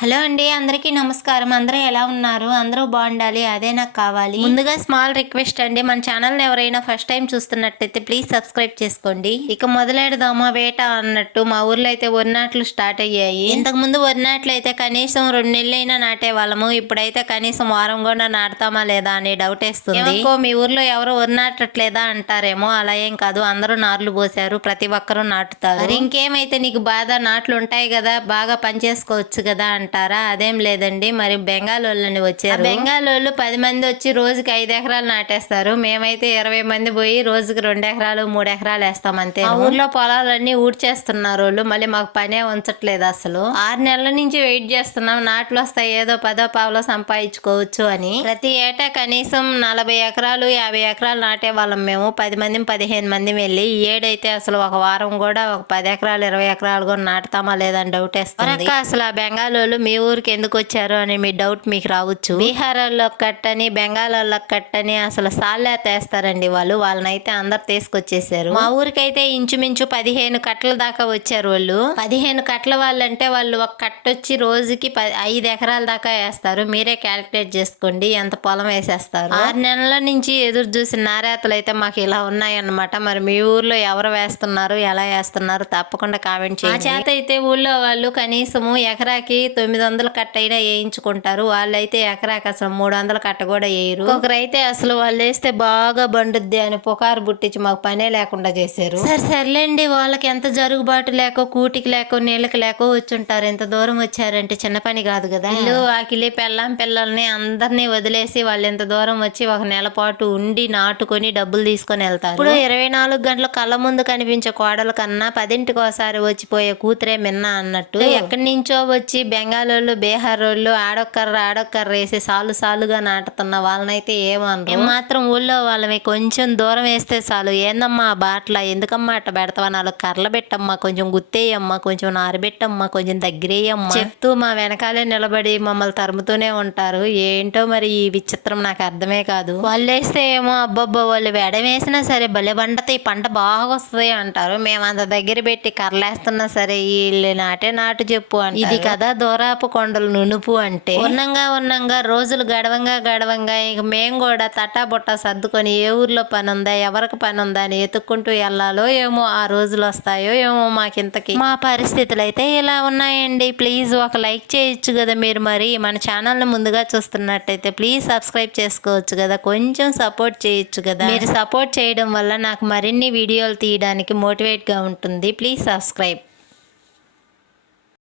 Hello అండి, అందరికీ నమస్కారం. అందరూ ఎలా ఉన్నారు? అందరూ బాగుండాలి, అదే నాకు కావాలి. ముందుగా స్మాల్ రిక్వెస్ట్ అండి, మన ఛానల్ని ఎవరైనా ఫస్ట్ టైం చూస్తున్నట్టయితే ప్లీజ్ సబ్స్క్రైబ్ చేసుకోండి. ఇక మొదలెడదామా వేట అన్నట్టు మా ఊర్లో అయితే వరి నాట్లు స్టార్ట్ అయ్యాయి. ఇంతకు ముందు వరి నాట్లు అయితే కనీసం 2 నెలలైనా నాటే వాళ్ళము. ఇప్పుడైతే కనీసం వారం కూడా నాటుతామా లేదా అని డౌట్ వేస్తుంది. మీ ఊర్లో ఎవరు వరి నాటట్లేదా అంటారేమో. అలా ఏం కాదు, అందరూ నార్లు పోసారు, ప్రతి ఒక్కరూ నాటుతారు. మరి ఇంకేమైతే నీకు బాధ, నాట్లు ఉంటాయి కదా, బాగా పని చేసుకోవచ్చు కదా అంటారా? అదేం లేదండి. మరి బెంగాల్ వాళ్ళని వచ్చారు. బెంగాల్ వాళ్ళు 10 మంది వచ్చి రోజుకి 5 ఎకరాలు నాటేస్తారు. మేమైతే 20 మంది పోయి రోజుకి 2 ఎకరాలు 3 ఎకరాలు వేస్తాం అంతే. మా ఊర్లో పొలాలన్నీ ఊడ్చేస్తున్నారు వాళ్ళు. మళ్ళీ మాకు పనే ఉంచట్లేదు అసలు. 6 నెలల నుంచి వెయిట్ చేస్తున్నాం, నాట్లు వస్తాయి ఏదో 10 పావులో సంపాదించుకోవచ్చు అని. ప్రతి ఏటా కనీసం 40 ఎకరాలు 50 ఎకరాలు నాటే వాళ్ళం మేము. 10 మంది 15 మంది వెళ్ళి. ఈ ఏడైతే అసలు ఒక వారం కూడా ఒక 10 ఎకరాలు 20 ఎకరాలు కూడా నాటుతామా లేదని డౌట్ వేస్తుంది. అసలు ఆ బెంగాల్ వాళ్ళు మీ ఊరికి ఎందుకు వచ్చారు అని మీ డౌట్ మీకు రావచ్చు. బీహార్ వాళ్ళకి కట్టని, బెంగాల్ వాళ్ళకి కట్టని అసలు సాల్లా తెస్తారండి వాళ్ళు. వాళ్ళనైతే అందరు తీసుకొచ్చేసారు. మా ఊరికైతే ఇంచుమించు 15 కట్టల దాకా వచ్చారు వాళ్ళు. 15 కట్టల వాళ్ళంటే వాళ్ళు ఒక కట్ట వచ్చి రోజుకి 5 ఎకరాల దాకా వేస్తారు. మీరే క్యాలిక్యులేట్ చేసుకోండి ఎంత పొలం వేసేస్తారు. 6 నెలల నుంచి ఎదురు చూసిన నారేతలు అయితే మాకు ఇలా ఉన్నాయన్నమాట. మరి మీ ఊర్లో ఎవరు వేస్తున్నారు, ఎలా వేస్తున్నారు తప్పకుండా కామెంట్ చేయండి. మా చేత అయితే ఊళ్ళో వాళ్ళు కనీసము ఎకరాకి 900 కట్ట అయినా వేయించుకుంటారు. వాళ్ళైతే ఎకరాకి అసలు 300 కట్ట కూడా వేయరు. ఒకరైతే అసలు వాళ్ళు వేస్తే బాగా బండుద్ది అని పుకారు బుట్టించి మాకు పనే లేకుండా చేశారు. సర్లేండి, వాళ్ళకి ఎంత జరుగుబాటు లేకో, కూటికి లేకో, నీళ్ళకి లేకో వచ్చుంటారు. ఎంత దూరం వచ్చారంటే చిన్న పని కాదు కదా. ఇల్లు వాకిలి పిల్లల్ని అందరినీ వదిలేసి వాళ్ళు ఎంత దూరం వచ్చి ఒక నెల పాటు ఉండి నాటుకొని డబ్బులు తీసుకొని వెళ్తారు. ఇప్పుడు 24 గంటల కళ్ళ ముందు కనిపించే కోడల కన్నా 10ంటికి ఒకసారి వచ్చిపోయే కూతురే మిన్నా అన్నట్టు. ఎక్కడి నుంచో వచ్చి బెంగాలోళ్ళు, బీహార్ వాళ్ళు ఆడొక్కర్ర వేసి సాలుగా నాటుతున్న వాళ్ళనైతే ఏమనరు. మాత్రం ఊళ్ళో వాళ్ళని కొంచెం దూరం వేస్తే చాలు, ఏందమ్మా బాట్ల ఎందుకమ్మా అట్ట పెడతావా, 4 కర్రలు పెట్టమ్మా, కొంచెం గుత్తేయమ్మా, కొంచెం నారబెట్టమ్మా, కొంచెం దగ్గరేయమ్మా చెప్తూ మా వెనకాలే నిలబడి మమ్మల్ని తరుముతూనే ఉంటారు. ఏంటో మరి ఈ విచిత్రం నాకు అర్థమే కాదు. వాళ్ళు వేస్తే ఏమో అబ్బబ్బో వాళ్ళు వేసినా సరే భలే పండుతాయి, పంట బాగా వస్తుంది అంటారు. మేము అంత దగ్గర పెట్టి కర్రలేస్తున్నా సరే వీళ్ళు నాటు చెప్పు అంటే ఇది కదా దూరాపు కొండలు నునుపు అంటే. ఉన్నంగా రోజులు గడవంగా ఇక మేము కూడా తట్టా బుట్ట సర్దుకొని ఏ ఊర్లో పని ఉందా, ఎవరికి పని ఉందా అని ఎత్తుక్కుంటూ వెళ్ళాలో ఏమో, ఆ రోజులు వస్తాయో ఏమో మాకింతకి. మా పరిస్థితులు అయితే ఇలా ఉన్నాయండి. ప్లీజ్ ఒక లైక్ చేయొచ్చు కదా మీరు. మరి మన ఛానల్ని ముందుగా చూస్తున్నట్టయితే ప్లీజ్ సబ్స్క్రైబ్ చేసుకోవచ్చు కదా, కొంచెం సపోర్ట్ చేయొచ్చు కదా. మీరు సపోర్ట్ చేయడం వల్ల నాకు మరిన్ని వీడియోలు తీయడానికి మోటివేట్గా ఉంటుంది. Please subscribe.